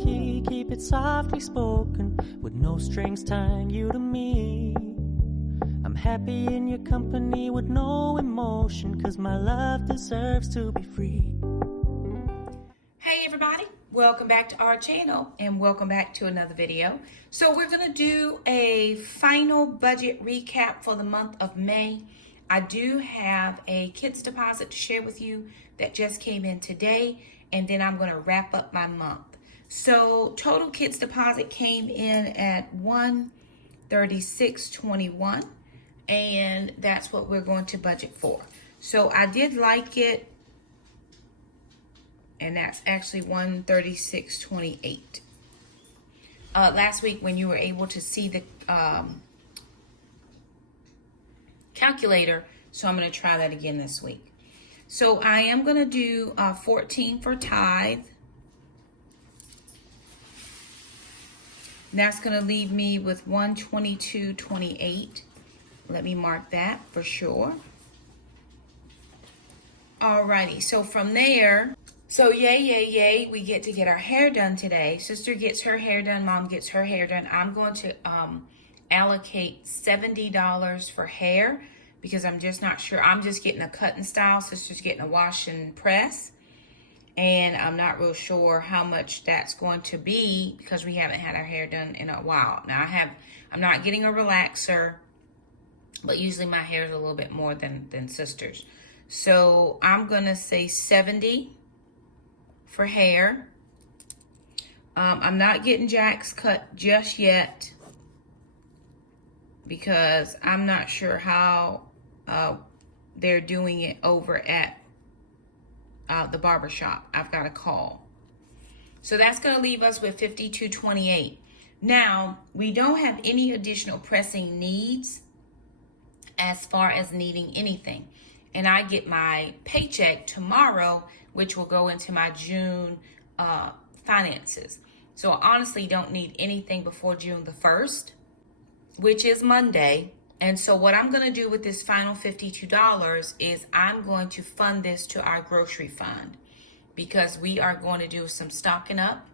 key, keep it softly spoken, with no strings tying you to me. I'm happy in your company with no emotion, 'cause my love deserves to be free. Hey everybody, welcome back to our channel and welcome back to another video. So we're going to do a final budget recap for the month of May. I do have a kids deposit to share with you that just came in today, and then I'm going to wrap up my month. So total kids deposit came in at $136.21, and that's what we're going to budget for. So I did like it, and that's actually $136.28. Last week when you were able to see the calculator, so I'm going to try that again this week. So I am going to do 14 for tithe. That's going to leave me with $122.28. Let me mark that for sure. Alrighty, so from there, so yay, we get to get our hair done today. Sister gets her hair done, mom gets her hair done. I'm going to allocate $70 for hair because I'm just not sure. I'm just getting a cut and style. Sister's getting a wash and press. And I'm not real sure how much that's going to be because we haven't had our hair done in a while. Now I'm not getting a relaxer, but usually my hair is a little bit more than sister's. So I'm gonna say 70 for hair. I'm not getting Jack's cut just yet because I'm not sure how they're doing it over at the barber shop. I've got a call. So that's going to leave us with $52.28. Now, we don't have any additional pressing needs as far as needing anything. And I get my paycheck tomorrow, which will go into my June finances. So I honestly don't need anything before June the 1st, which is Monday. And so what I'm going to do with this final $52 is I'm going to fund this to our grocery fund because we are going to do some stocking up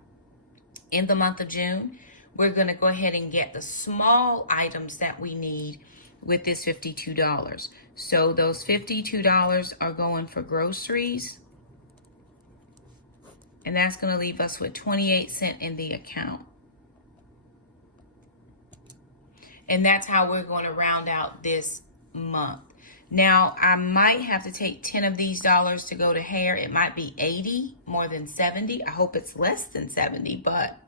in the month of June. We're going to go ahead and get the small items that we need with this $52. So those $52 are going for groceries. And that's going to leave us with 28 cents in the account. And that's how we're going to round out this month. Now, I might have to take 10 of these dollars to go to hair. It might be 80 more than 70. I hope it's less than 70, but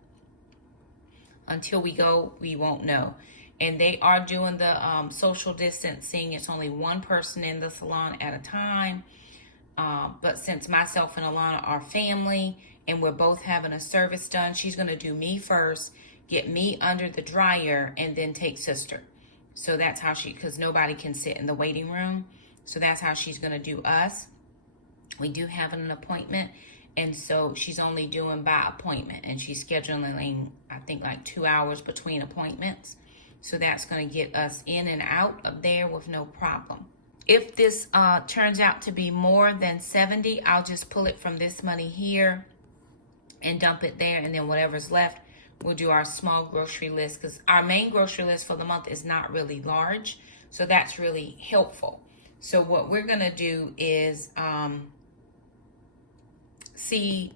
until we go, we won't know. And they are doing the social distancing. It's only one person in the salon at a time. But since myself and Alana are family and we're both having a service done, she's going to do me first, get me under the dryer, and then take sister. So that's how because nobody can sit in the waiting room. So that's how she's going to do us. We do have an appointment, and so she's only doing by appointment, and she's scheduling, I think, like 2 hours between appointments. So that's going to get us in and out of there with no problem. If this turns out to be more than 70, I'll just pull it from this money here and dump it there, and then whatever's left, we'll do our small grocery list because our main grocery list for the month is not really large. So that's really helpful. So what we're going to do is see,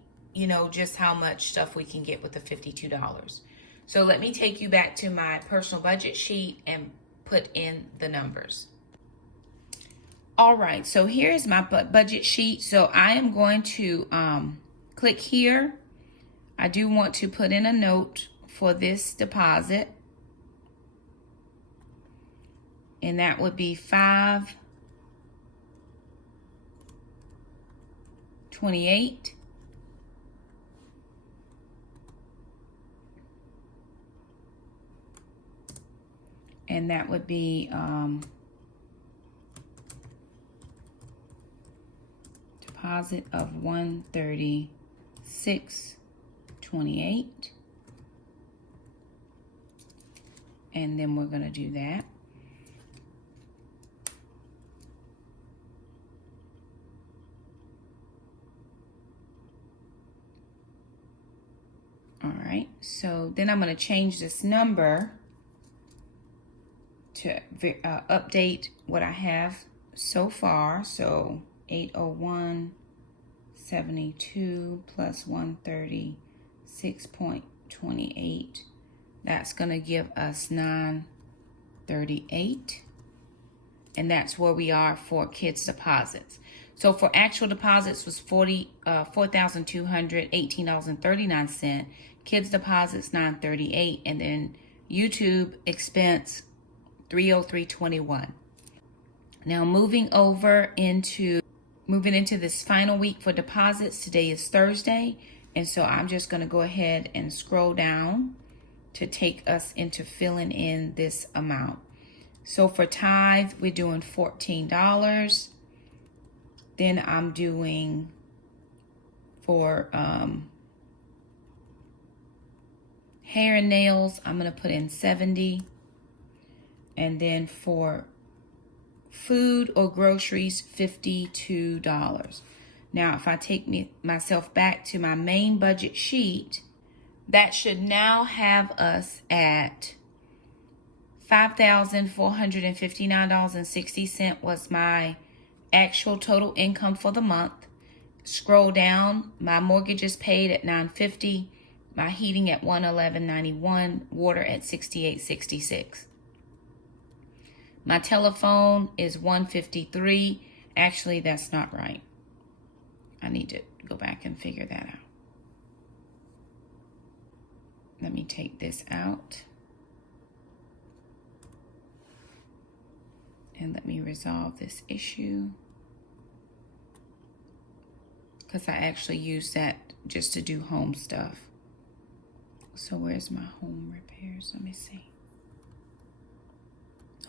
just how much stuff we can get with the $52. So let me take you back to my personal budget sheet and put in the numbers. All right, so here's my budget sheet. So I am going to click here. I do want to put in a note for this deposit, and that would be $5.28. And that would be deposit of $136.28. And then we're going to do that. All right, so then I'm going to change this number to update what I have so far. So 801.72 plus 136.28. That's going to give us 938. And that's where we are for kids' deposits. So for actual deposits was $4,218.39. Kids' deposits $938, and then YouTube expense $303.21. Now moving into this final week for deposits. Today is Thursday, and so I'm just going to go ahead and scroll down to take us into filling in this amount. So for tithe, we're doing $14. Then I'm doing for hair and nails, I'm going to put in $70. And then for food or groceries, $52. Now, if I take myself back to my main budget sheet, that should now have us at $5,459.60 was my actual total income for the month. Scroll down, my mortgage is paid at $950, my heating at $111.91, water at $68.66. My telephone is $153. Actually, that's not right. I need to go back and figure that out. Let me take this out. And let me resolve this issue, because I actually use that just to do home stuff. So where's my home repairs? Let me see.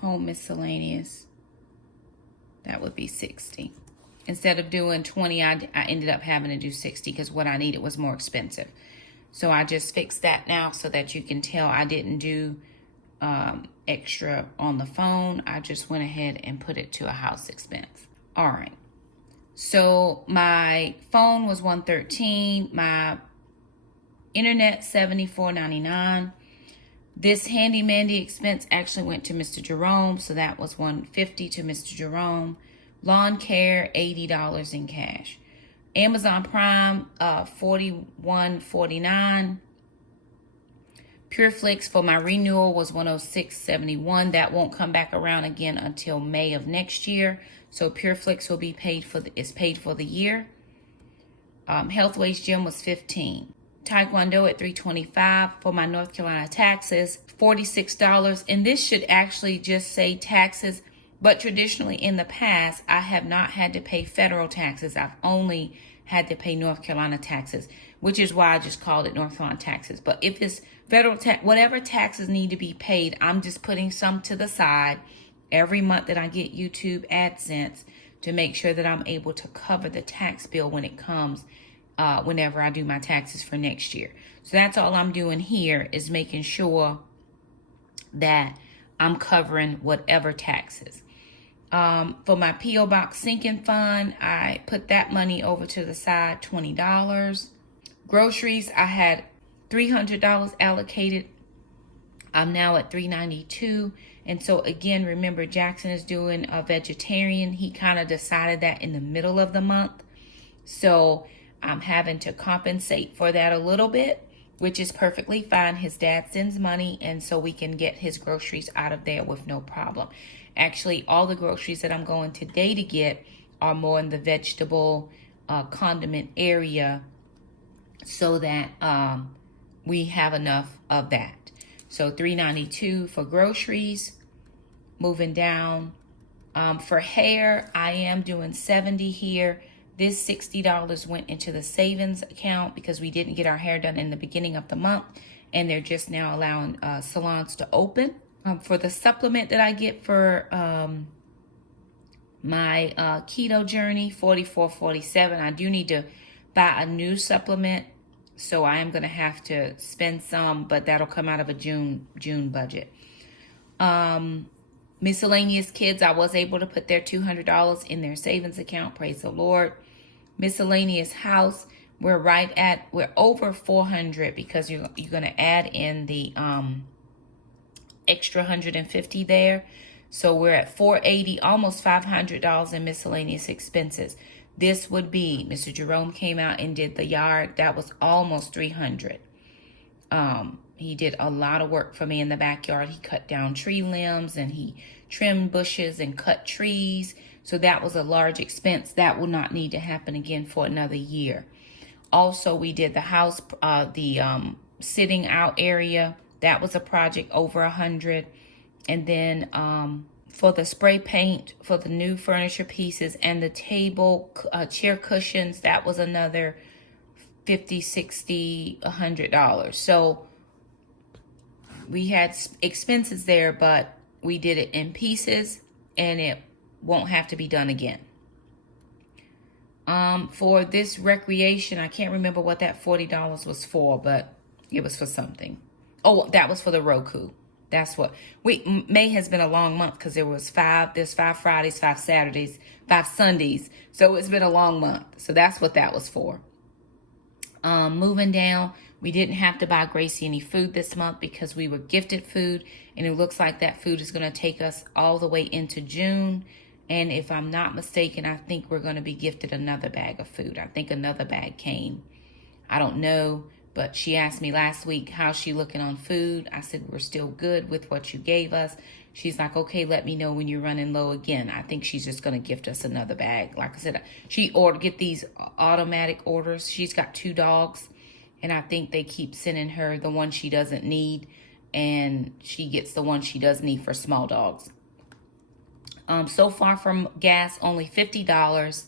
Home miscellaneous. That would be 60. Instead of doing 20, I ended up having to do 60 because what I needed was more expensive. So I just fixed that now so that you can tell I didn't do extra on the phone. I just went ahead and put it to a house expense. All right. So my phone was $113. My internet $74.99. This handy mandy expense actually went to Mr. Jerome, so that was $150 to Mr. Jerome. Lawn care $80 in cash. Amazon Prime $41.49. PureFlix for my renewal was $106.71. That won't come back around again until May of next year. So PureFlix will be paid for the year. Health Wage Gym was $15. Taekwondo at $325 for my North Carolina taxes, $46. And this should actually just say taxes, but traditionally in the past, I have not had to pay federal taxes. I've only had to pay North Carolina taxes, which is why I just called it North Carolina taxes. But if it's federal tax, whatever taxes need to be paid, I'm just putting some to the side every month that I get YouTube AdSense to make sure that I'm able to cover the tax bill when it comes, whenever I do my taxes for next year. So that's all I'm doing here, is making sure that I'm covering whatever taxes. For my P.O. Box sinking fund, I put that money over to the side, $20. Groceries, I had $300 allocated. I'm now at $392. And so again, remember, Jackson is doing a vegetarian. He kind of decided that in the middle of the month. So I'm having to compensate for that a little bit, which is perfectly fine. His dad sends money, and so we can get his groceries out of there with no problem. Actually, all the groceries that I'm going today to get are more in the vegetable condiment area, so that we have enough of that. So $392 for groceries. Moving down. For hair, I am doing $70 here. This $60 went into the savings account because we didn't get our hair done in the beginning of the month, and they're just now allowing salons to open. For the supplement that I get for my keto journey, $44.47. I do need to buy a new supplement, so I am going to have to spend some, but that'll come out of a June budget. Miscellaneous kids, I was able to put their $200 in their savings account. Praise the Lord. Miscellaneous house, we're over 400 because you're going to add in the extra 150 there. So we're at 480, almost $500 in miscellaneous expenses. This would be, Mr. Jerome came out and did the yard. That was almost 300. He did a lot of work for me in the backyard. He cut down tree limbs and he trimmed bushes and cut trees. So that was a large expense. That will not need to happen again for another year. Also, we did the house, sitting out area. That was a project over 100. And then for the spray paint, for the new furniture pieces and the table, chair cushions, that was another $50, $60, $100. So we had expenses there, but we did it in pieces and it won't have to be done again. For this recreation, I can't remember what that $40 was for, but it was for something. Oh, that was for the Roku. That's what May has been a long month because there's 5 Fridays, 5 Saturdays, 5 Sundays. So it's been a long month. So that's what that was for. Moving down, we didn't have to buy Gracie any food this month because we were gifted food, and it looks like that food is going to take us all the way into June. And if I'm not mistaken, I think we're going to be gifted another bag of food. I think another bag came. I don't know, but she asked me last week, how's she looking on food? I said, we're still good with what you gave us. She's like, okay, let me know when you're running low again. I think she's just going to gift us another bag. Like I said, she get these automatic orders. She's got 2 dogs, and I think they keep sending her the one she doesn't need, and she gets the one she does need for small dogs. So far from gas, only $50.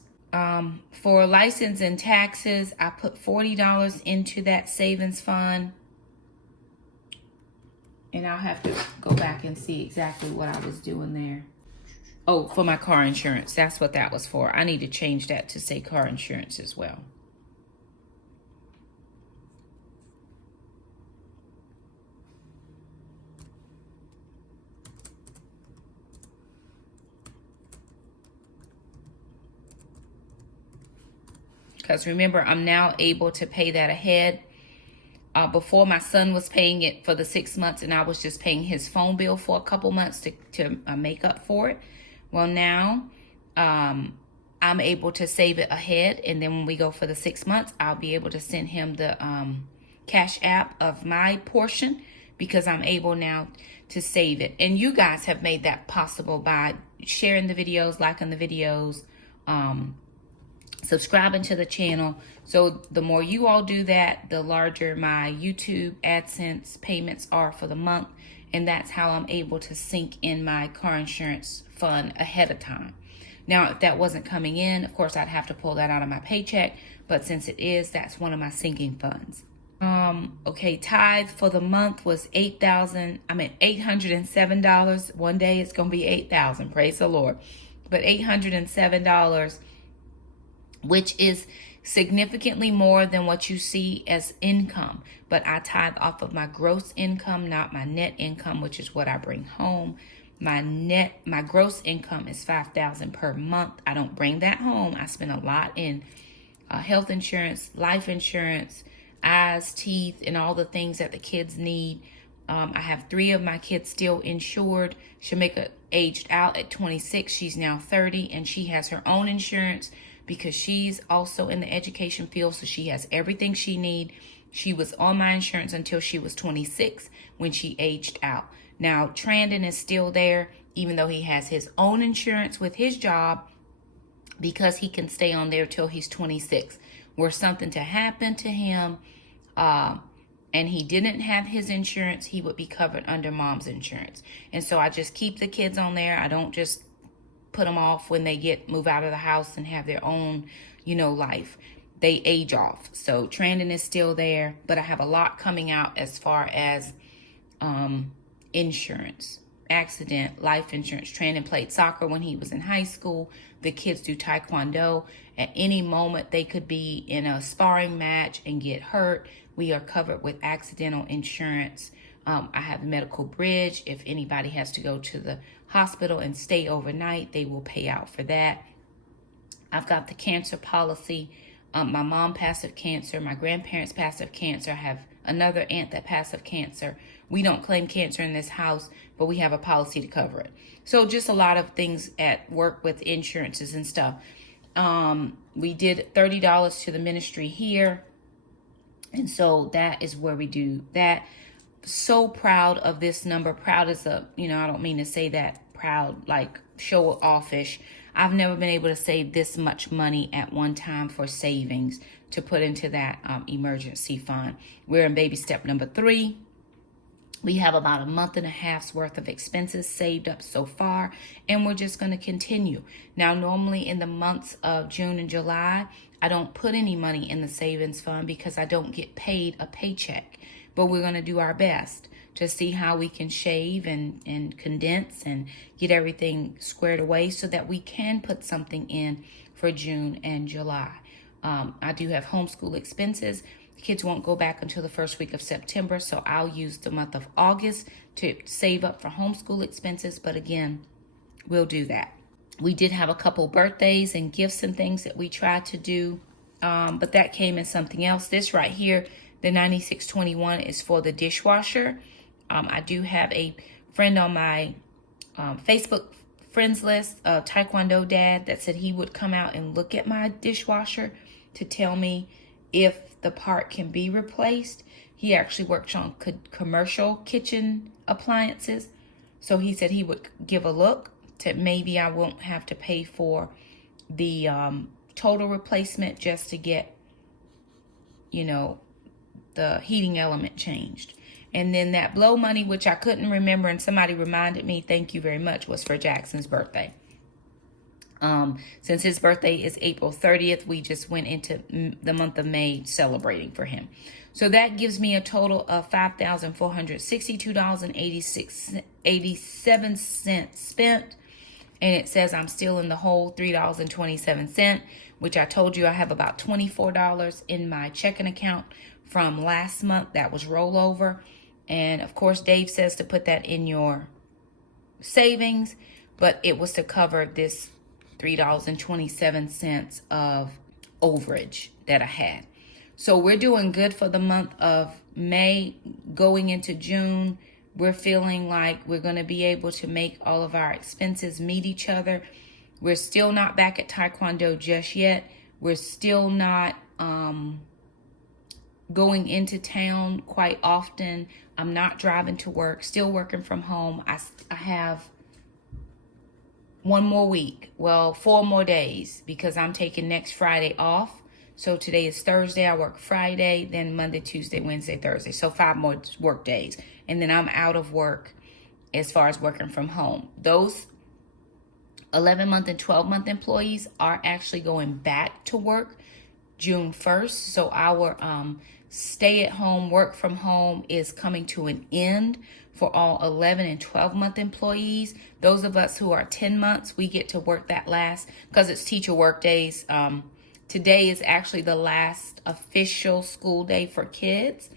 For license and taxes, I put $40 into that savings fund. And I'll have to go back and see exactly what I was doing there. Oh, for my car insurance. That's what that was for. I need to change that to say car insurance as well. Because remember, I'm now able to pay that ahead. Before, my son was paying it for the 6 months, and I was just paying his phone bill for a couple months to make up for it. Well, now I'm able to save it ahead, and then when we go for the 6 months, I'll be able to send him the Cash App of my portion because I'm able now to save it. And you guys have made that possible by sharing the videos, liking the videos, subscribing to the channel. So the more you all do that, the larger my YouTube AdSense payments are for the month. And that's how I'm able to sink in my car insurance fund ahead of time. Now, if that wasn't coming in, of course, I'd have to pull that out of my paycheck. But since it is, that's one of my sinking funds. Okay, tithe for the month was $807. One day it's going to be $8,000. Praise the Lord. But $807, which is significantly more than what you see as income. But I tithe off of my gross income, not my net income, which is what I bring home. My gross income is $5,000 per month. I don't bring that home. I spend a lot in health insurance, life insurance, eyes, teeth, and all the things that the kids need. I have 3 of my kids still insured. Shamika aged out at 26. She's now 30, and she has her own insurance because she's also in the education field, so she has everything she needs. She was on my insurance until she was 26 when she aged out. Now, Trandon is still there, even though he has his own insurance with his job, because he can stay on there till he's 26. Were something to happen to him, and he didn't have his insurance, he would be covered under mom's insurance. And so I just keep the kids on there. I don't just put them off when they move out of the house and have their own, life. They age off. So Trandon is still there, but I have a lot coming out as far as insurance, accident, life insurance. Trandon played soccer when he was in high school. The kids do taekwondo. At any moment, they could be in a sparring match and get hurt. We are covered with accidental insurance. I have the medical bridge. If anybody has to go to the hospital and stay overnight, they will pay out for that. I've got the cancer policy My mom passed of cancer. My grandparents passed of cancer. I have another aunt that passed of cancer. We don't claim cancer in this house, but we have a policy to cover it. So just a lot of things at work with insurances and stuff. We did $30 to the ministry here. And so that is where we do that. So proud of this number. Proud is I don't mean to say that proud, like show offish. I've never been able to save this much money at one time for savings to put into that emergency fund. We're in baby step number 3. We have about a month and a half's worth of expenses saved up so far, and we're just going to continue. Now, normally in the months of June and July, I don't put any money in the savings fund because I don't get paid a paycheck. But we're going to do our best to see how we can shave and condense and get everything squared away so that we can put something in for June and July. I do have homeschool expenses. The kids won't go back until the first week of September, so I'll use the month of August to save up for homeschool expenses. But again, we'll do that. We did have a couple birthdays and gifts and things that we tried to do, but that came in something else. This right here, the 9621, is for the dishwasher. I do have a friend on my Facebook friends list, a Taekwondo dad, that said he would come out and look at my dishwasher to tell me if the part can be replaced. He actually works on commercial kitchen appliances. So he said he would give a look to maybe I won't have to pay for the total replacement just to get, the heating element changed. And then that blow money, which I couldn't remember, and somebody reminded me, thank you very much, was for Jackson's birthday. Since his birthday is April 30th, we just went into the month of May celebrating for him. So that gives me a total of $5,462.87 spent. And it says I'm still in the hole, $3.27, which I told you I have about $24 in my checking account from last month. That was rollover. And of course, Dave says to put that in your savings, but it was to cover this $3.27 of overage that I had. So we're doing good for the month of May. Going into June, we're feeling like we're going to be able to make all of our expenses meet each other. We're still not back at Taekwondo just yet. We're still not going into town quite often. I'm not driving to work, still working from home. I have 1 more week, 4 more days, because I'm taking next Friday off. So today is Thursday, I work Friday, then Monday, Tuesday, Wednesday, Thursday. So 5 more work days. And then I'm out of work as far as working from home. Those 11-month and 12-month employees are actually going back to work June 1st. So our stay-at-home, work from home is coming to an end for all 11 and 12-month employees. Those of us who are 10 months, we get to work that last, because it's teacher work days. Today is actually the last official school day for kids.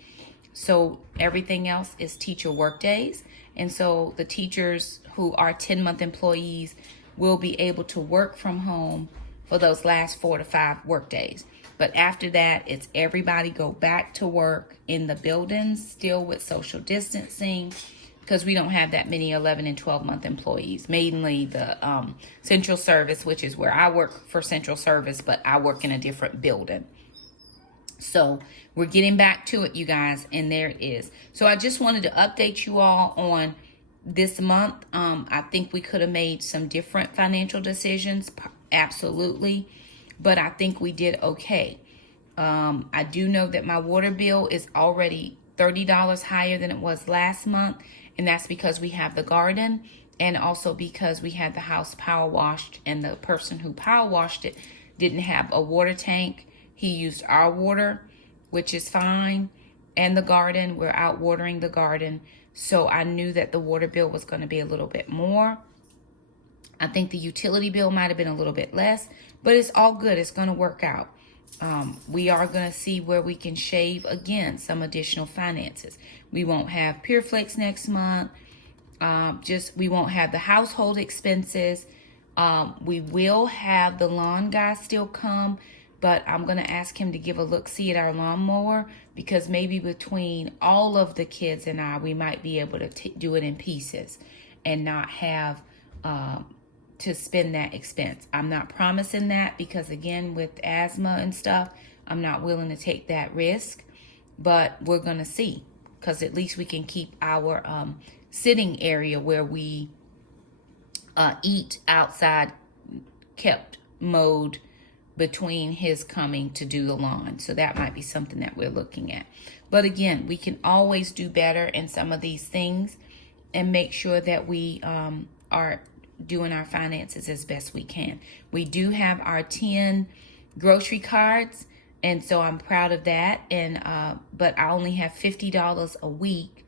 So everything else is teacher work days. And so the teachers who are 10-month employees will be able to work from home for those last 4 to 5 work days. But after that, it's everybody go back to work in the buildings, still with social distancing, because we don't have that many 11 and 12-month employees. Mainly the central service, which is where I work for central service, but I work in a different building. So we're getting back to it, you guys, and there it is. So I just wanted to update you all on this month. I think we could have made some different financial decisions, absolutely, but I think we did okay. I do know that my water bill is already $30 higher than it was last month, and that's because we have the garden, and also because we had the house power washed, and the person who power washed it didn't have a water tank. He used our water, which is fine, and the garden, we're out watering the garden. So I knew that the water bill was going to be a little bit more. I think the utility bill might have been a little bit less, but it's all good. It's going to work out. We are going to see where we can shave again some additional finances. We won't have Pure Flakes next month. We won't have the household expenses. We will have the lawn guy still come, but I'm going to ask him to give a look-see at our lawnmower, because maybe between all of the kids and I, we might be able to do it in pieces and not have to spend that expense. I'm not promising that, because again, with asthma and stuff, I'm not willing to take that risk, but we're going to see, because at least we can keep our sitting area where we eat outside kept mode between his coming to do the lawn. So that might be something that we're looking at. But again, we can always do better in some of these things and make sure that we are doing our finances as best we can. We do have our 10 grocery cards, and so I'm proud of that. And but I only have $50 a week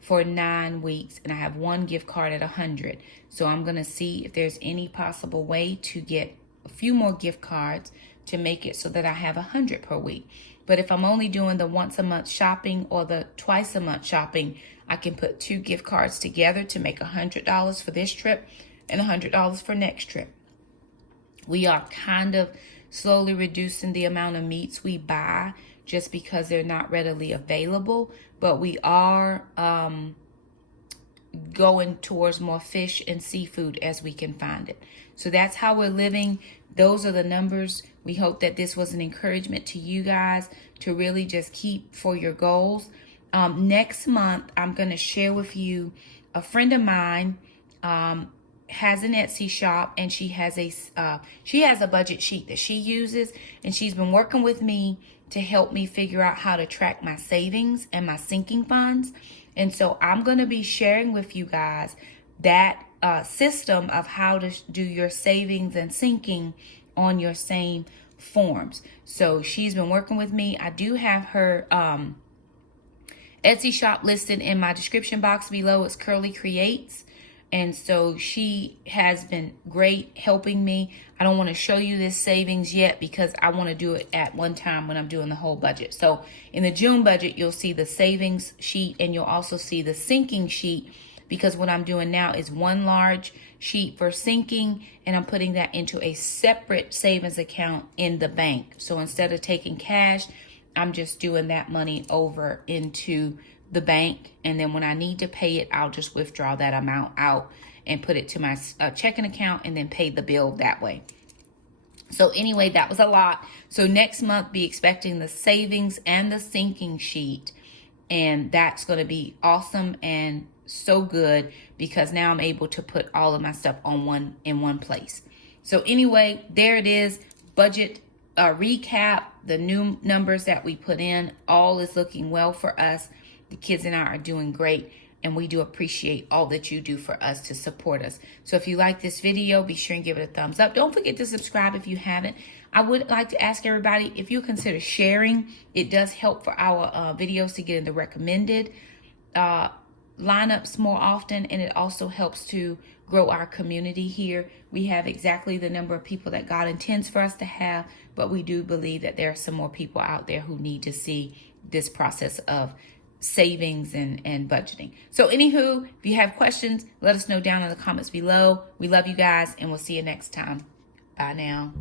for 9 weeks, and I have one gift card at $100. So I'm gonna see if there's any possible way to get a few more gift cards to make it so that I have $100 per week. But if I'm only doing the once a month shopping or the twice a month shopping, I can put 2 gift cards together to make $100 for this trip and $100 for next trip. We are kind of slowly reducing the amount of meats we buy just because they're not readily available, but we are going towards more fish and seafood as we can find it. So that's how we're living. Those are the numbers. We hope that this was an encouragement to you guys to really just keep for your goals. Next month, I'm going to share with you, a friend of mine has an Etsy shop, and she has a budget sheet that she uses, and she's been working with me to help me figure out how to track my savings and my sinking funds. And so I'm going to be sharing with you guys that system of how to do your savings and sinking on your same forms. So she's been working with me. I do have her Etsy shop listed in my description box below. It's Curly Creates. And so she has been great helping me. I don't want to show you this savings yet because I want to do it at one time when I'm doing the whole budget. So in the June budget, you'll see the savings sheet, and you'll also see the sinking sheet, because what I'm doing now is one large sheet for sinking, and I'm putting that into a separate savings account in the bank. So instead of taking cash, I'm just doing that money over into the bank, and then when I need to pay it, I'll just withdraw that amount out and put it to my checking account and then pay the bill that way. So anyway, that was a lot. So next month, be expecting the savings and the sinking sheet, and that's going to be awesome and so good, because now I'm able to put all of my stuff on in one place. So anyway, there it is. Budget recap, the new numbers that we put in, all is looking well for us. The kids and I are doing great, and we do appreciate all that you do for us to support us. So if you like this video, be sure and give it a thumbs up. Don't forget to subscribe if you haven't. I would like to ask everybody if you consider sharing. It does help for our videos to get in the recommended lineups more often, and it also helps to grow our community here. We have exactly the number of people that God intends for us to have, but we do believe that there are some more people out there who need to see this process of savings and budgeting. So anywho, if you have questions, let us know down in the comments below. We love you guys, and we'll see you next time. Bye now.